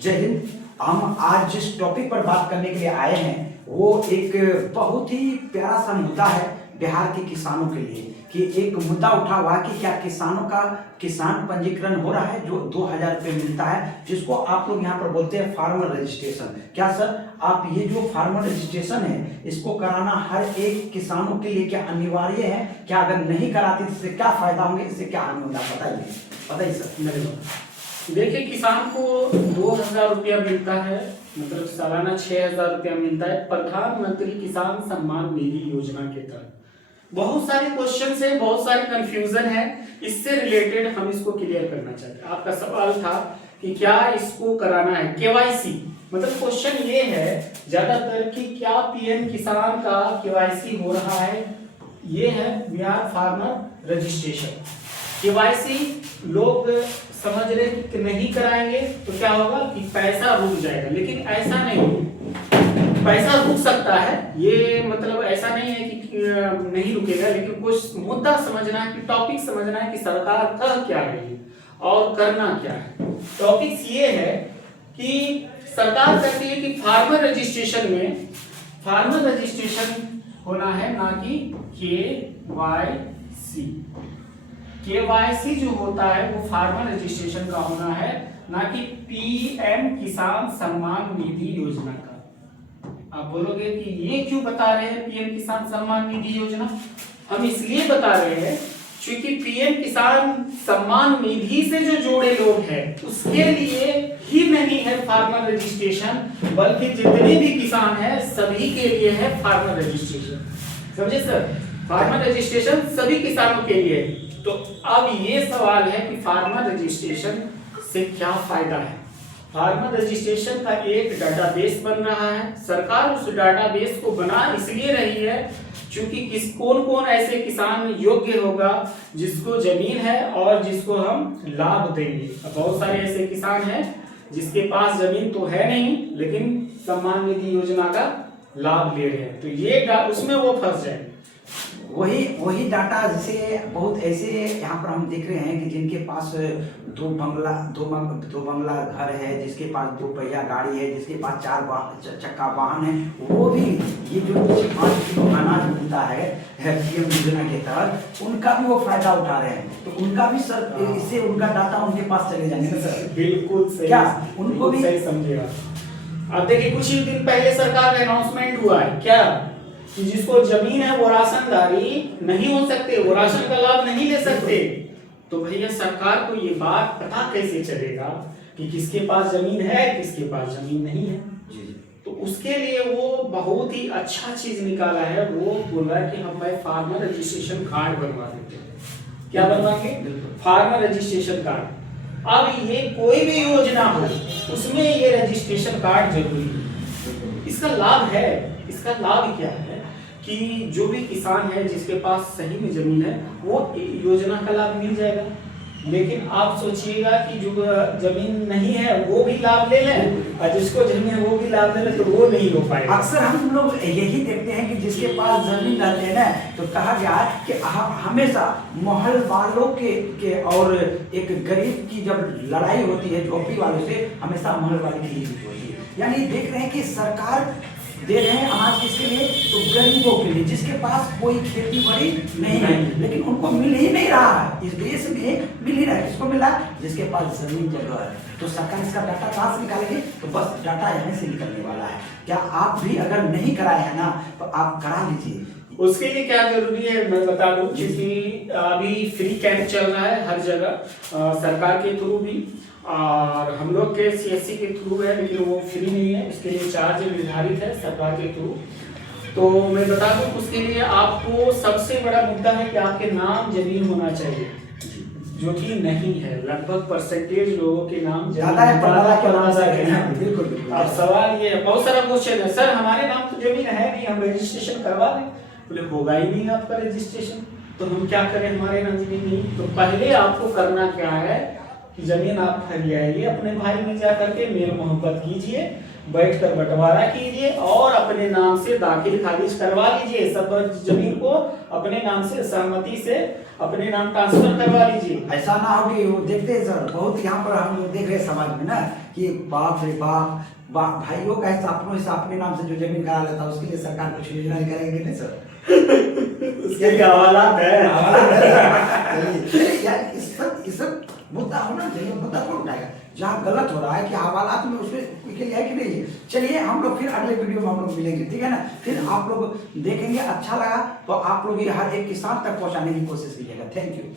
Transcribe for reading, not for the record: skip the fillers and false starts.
जय हिंद। हम आज जिस टॉपिक पर बात करने के लिए आए हैं वो एक बहुत ही प्यारा सा मुद्दा है बिहार के किसानों के लिए, कि एक मुद्दा उठा हुआ है कि क्या किसानों का किसान पंजीकरण हो रहा है जो 2000 रुपये मिलता है, जिसको आप लोग यहाँ पर बोलते हैं फार्मर रजिस्ट्रेशन। क्या सर, आप ये जो फार्मर रजिस्ट्रेशन है इसको कराना हर एक किसानों के लिए क्या अनिवार्य है? क्या अगर नहीं कराते तो इससे क्या फायदा होंगे, इससे क्या हानि होगा, बताइए सर। मेरे देखिए, किसान को 2000 रुपया मिलता है, मतलब सालाना 6000 रुपया मिलता है प्रधानमंत्री किसान सम्मान निधि योजना के तहत। बहुत सारे क्वेश्चन है, बहुत सारे कंफ्यूजन है, इससे रिलेटेड हम इसको क्लियर करना चाहते हैं। आपका सवाल था कि क्या इसको कराना है केवाईसी, मतलब क्वेश्चन ये है ज्यादातर कि क्या पीएम किसान का केवाईसी हो रहा है। ये है बिहार फार्मर रजिस्ट्रेशन। केवाईसी लोग समझ रहे कि नहीं कराएंगे तो क्या होगा कि पैसा रुक जाएगा, लेकिन ऐसा नहीं। पैसा रुक सकता है, ये मतलब ऐसा नहीं है कि नहीं रुकेगा, लेकिन कुछ मुद्दा समझना है कि टॉपिक समझना है कि सरकार कह क्या रही है और करना क्या है। टॉपिक्स ये है कि सरकार कहती है कि फार्मर रजिस्ट्रेशन में फार्मर रजिस्ट्रेशन होना है, ना कि केवाईसी। केवाईसी जो होता है वो फार्मर रजिस्ट्रेशन का होना है, ना कि पीएम किसान सम्मान निधि योजना का। आप बोलोगे कि ये क्यों बता रहे हैं पीएम किसान सम्मान निधि योजना? हम इसलिए बता रहे हैं क्योंकि पीएम किसान सम्मान निधि से जो जुड़े लोग हैं उसके लिए ही नहीं है फार्मर रजिस्ट्रेशन, बल्कि जितने भी किसान हैं सभी के लिए है फार्मर रजिस्ट्रेशन। समझे सर? फार्मर रजिस्ट्रेशन सभी किसानों के लिए है। तो अब ये सवाल है कि फार्मर रजिस्ट्रेशन से क्या फायदा है। फार्मर रजिस्ट्रेशन का एक डाटाबेस बन रहा है। सरकार उस डाटाबेस को बना इसलिए रही है क्योंकि कौन कौन ऐसे किसान योग्य होगा जिसको जमीन है और जिसको हम लाभ देंगे। बहुत सारे ऐसे किसान हैं जिसके पास जमीन तो है नहीं लेकिन सम्मान निधि योजना का लाभ ले रहे हैं, तो ये उसमें वो फंस जाएंगे। वही डाटा, जैसे बहुत ऐसे यहाँ पर हम देख रहे हैं कि जिनके पास दो बंगला घर है, जिसके पास 2 पहिया गाड़ी है, जिसके पास 4 चक्का वाहन है, वो भी ये जो 5 किलो अनाज मिलता है पीएम योजना के तहत, उनका भी वो फायदा उठा रहे हैं। तो उनका भी सर इससे उनका डाटा उनके पास चले जाएंगे ना सर? बिल्कुल सही। क्या उनको भी सही समझिएगा। अब देखिए, कुछ ही दिन पहले सरकार का अनाउंसमेंट हुआ है क्या कि जिसको जमीन है वो राशनदारी नहीं हो सकते, वो राशन का लाभ नहीं ले सकते। तो भैया सरकार को ये बात पता कैसे चलेगा कि किसके पास जमीन है किसके पास जमीन नहीं है? तो उसके लिए वो बहुत ही अच्छा चीज निकाला है। वो बोला कि हम भाई फार्मर रजिस्ट्रेशन कार्ड बनवा देते हैं। क्या बनवाएंगे? Farmer registration card. अब ये कोई भी योजना हो उसमें ये रजिस्ट्रेशन कार्ड जरूरी है। इसका लाभ है, इसका लाभ क्या है कि जो भी किसान है जिसके पास सही में जमीन है वो योजना का लाभ मिल जाएगा। लेकिन आप सोचिएगा कि जो जमीन नहीं है वो भी लाभ ले लें और जिसको जमीन है वो भी लाभ ले ले तो वो नहीं हो पाएगा। अक्सर हम लोग यही देखते हैं कि जिसके पास जमीन रहते हैं ना, तो कहा गया है कि हमेशा महल वालों के और एक गरीब की जब लड़ाई होती है झोपड़ी वालों से, हमेशा महल वाले की ही जीत होती है। यानी देख रहे हैं कि सरकार दे रहे हैं अनाज किसके लिए? तो गरीबों के लिए, जिसके पास कोई खेती बाड़ी नहीं है, लेकिन उनको मिल ही नहीं रहा है। इस देश में मिल ही रहा है। किसको मिला? जिसके पास जमीन जगह है। तो सरकार इसका डाटा कहाँ से निकालेगी? तो बस डाटा यहाँ से निकलने वाला है। क्या आप भी अगर नहीं कराए हैं ना तो आप करा लीजिए। उसके लिए क्या जरूरी है मैं बता दूं, क्योंकि अभी फ्री कैंप चल रहा है हर जगह सरकार के थ्रू भी, और हम लोग के सीएससी के थ्रू है, लेकिन वो फ्री नहीं है, उसके लिए चार्ज निर्धारित है सरकार के थ्रू। तो मैं बता दूं उसके लिए आपको सबसे बड़ा मुद्दा है कि आपके नाम जमीन होना चाहिए, जो कि नहीं है। लगभग परसेंटेज लोगों के नाम ज्यादा है। अब सवाल ये, बहुत सारा क्वेश्चन है, सर हमारे नाम तो जमीन है नहीं, हम रजिस्ट्रेशन करवा दें। बोले होगा ही नहीं आपका रजिस्ट्रेशन, तो हम क्या करें, हमारे नाम जमीन नहीं। तो पहले आपको करना क्या है कि जमीन आप खरीदिए, अपने भाई में जा करके मेल मोहब्बत कीजिए, बैठकर बंटवारा कीजिए और अपने नाम से दाखिल खारिज करवा लीजिए। सब जमीन को अपने नाम से सहमति से अपने नाम ट्रांसफर करवा लीजिए। ऐसा ना हो कि वो देखते हैं सर, बहुत यहाँ पर हम लोग देख रहे हैं समाज में ना कि बाप रे बाप भाइयों का हिस्सा अपने नाम से जो जमीन करा लेता है उसके लिए सरकार कुछ योजना निकालेगी नहीं सर? उसके लिए हवालात है। चलिए यार, इस सब मुद्दा होना चाहिए, मुद्दा कौन उठाएगा? जहाँ गलत हो रहा है कि हवालात में उसमें के लिए है कि नहीं है। चलिए हम लोग फिर अगले वीडियो में हम लोग मिलेंगे, ठीक है ना? फिर आप लोग देखेंगे, अच्छा लगा तो आप लोग ये हर एक किसान तक पहुँचाने की कोशिश कीजिएगा। Thank you.